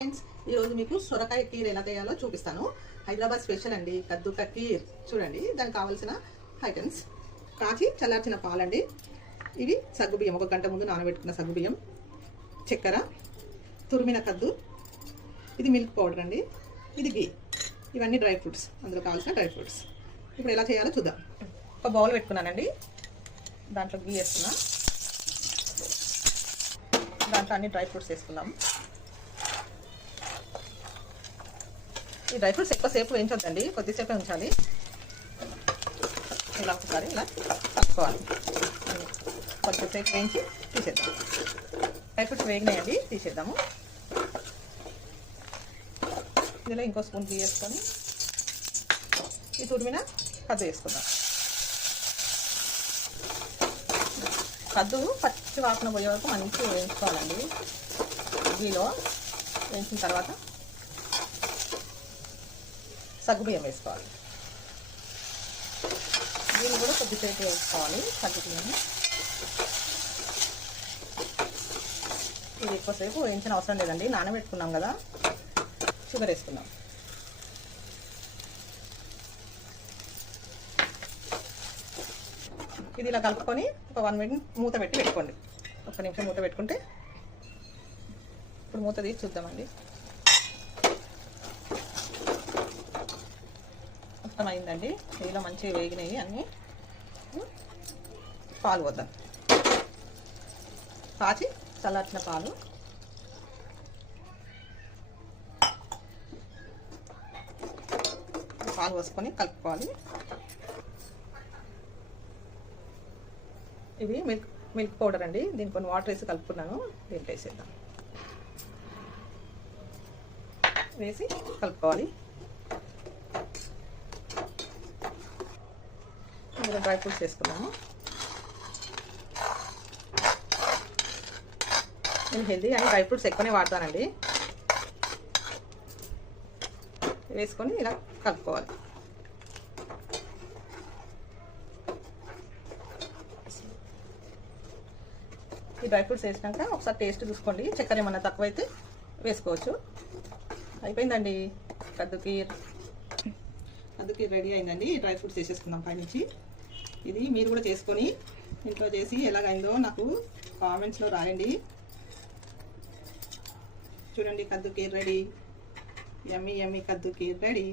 Friends, ఈరోజు మీకు సొరకాయ కీర్ ఎలా చేయాలో చూపిస్తాను. హైదరాబాద్ స్పెషల్ అండి కద్దు కా కీర్. చూడండి, దానికి కావాల్సిన ఐటమ్స్: కాచి చల్లార్చిన పాలండి, ఇవి సగ్గుబియ్యం, 1 గంట ముందు నానబెట్టుకున్న సగ్గుబియ్యం, చక్కెర, తురిమిన కద్దు, ఇది మిల్క్ పౌడర్ అండి, ఇది గీ. ఇవన్నీ డ్రై ఫ్రూట్స్, అందులో కావాల్సిన డ్రై ఫ్రూట్స్. ఇప్పుడు ఎలా చేయాలో చూద్దాం. ఒక బౌల్ పెట్టుకున్నానండి, దాంట్లో గీ వేస్తున్నా, దాంట్లో అన్ని డ్రై ఫ్రూట్స్ వేసుకున్నాం. ఈ డ్రై ఫ్రూట్స్ ఎక్కువసేపు వేయించొద్దండి, కొద్దిసేపే ఉంచాలి. ఇలా ఒకసారి ఇలా కలుపుకోవాలి, కొద్దిసేపు వేయించి తీసేద్దాం. డ్రై ఫ్రూట్స్ వేగినాయండి, తీసేద్దాము. ఇందులో ఇంకో స్పూన్ గీ వేసుకొని ఈ తురిమిన కద్దు వేసుకుందాం. కద్దు పచ్చి వాసన పోయే వరకు మంచిగా వేయించుకోవాలండి. గీలో వేయించిన తర్వాత సగ్గుబియ్యం వేసుకోవాలి. దీన్ని కూడా కొద్దిసేపు వేసుకోవాలి. సగ్గుబియ్యం ఇది ఎక్కువసేపు వేయించిన అవసరం లేదండి, నానబెట్టుకున్నాం కదా. షుగర్ వేసుకుందాం. ఇది ఇలా కలుపుకొని ఒక 1 మినిట్ మూత పెట్టుకోండి. 1 నిమిషం మూత పెట్టుకుంటే, ఇప్పుడు మూత తీసి చూద్దామండి. మొత్తం అయిందండి, నెయ్యిలో మంచిగా వేగినాయి అన్నీ. పాలు పోద్దాం. కాచి చల్లార్చిన పాలు పోసుకొని కలుపుకోవాలి. ఇవి మిల్క్ పౌడర్ అండి, దీని కొన్ని వాటర్ వేసి కలుపుకున్నాను. దీంట్లో వేసేద్దాం, వేసి కలుపుకోవాలి. ఇందులో డ్రై ఫ్రూట్స్ వేసుకున్నాము. నేను హెల్దీ అని డ్రై ఫ్రూట్స్ ఎక్కువనే వాడతానండి. వేసుకొని ఇలా కలుపుకోవాలి. ఈ డ్రై ఫ్రూట్స్ వేసినాక ఒకసారి టేస్ట్ చూసుకోండి, చక్కెర ఏమన్నా తక్కువైతే వేసుకోవచ్చు. అయిపోయిందండి కద్దు కీర్. కద్దు కీర్ రెడీ అయిందండి. డ్రై ఫ్రూట్స్ వేసేసుకుందాం పైనుంచి. ఇది మీరు కూడా చేసుకొని ఇంట్లో చేసి ఎలాగైందో నాకు కామెంట్స్లో రాయండి. చూడండి, కద్దు కీర్ రెడీ. యమ్మీ యమ్మీ కద్దు కీర్ రెడీ.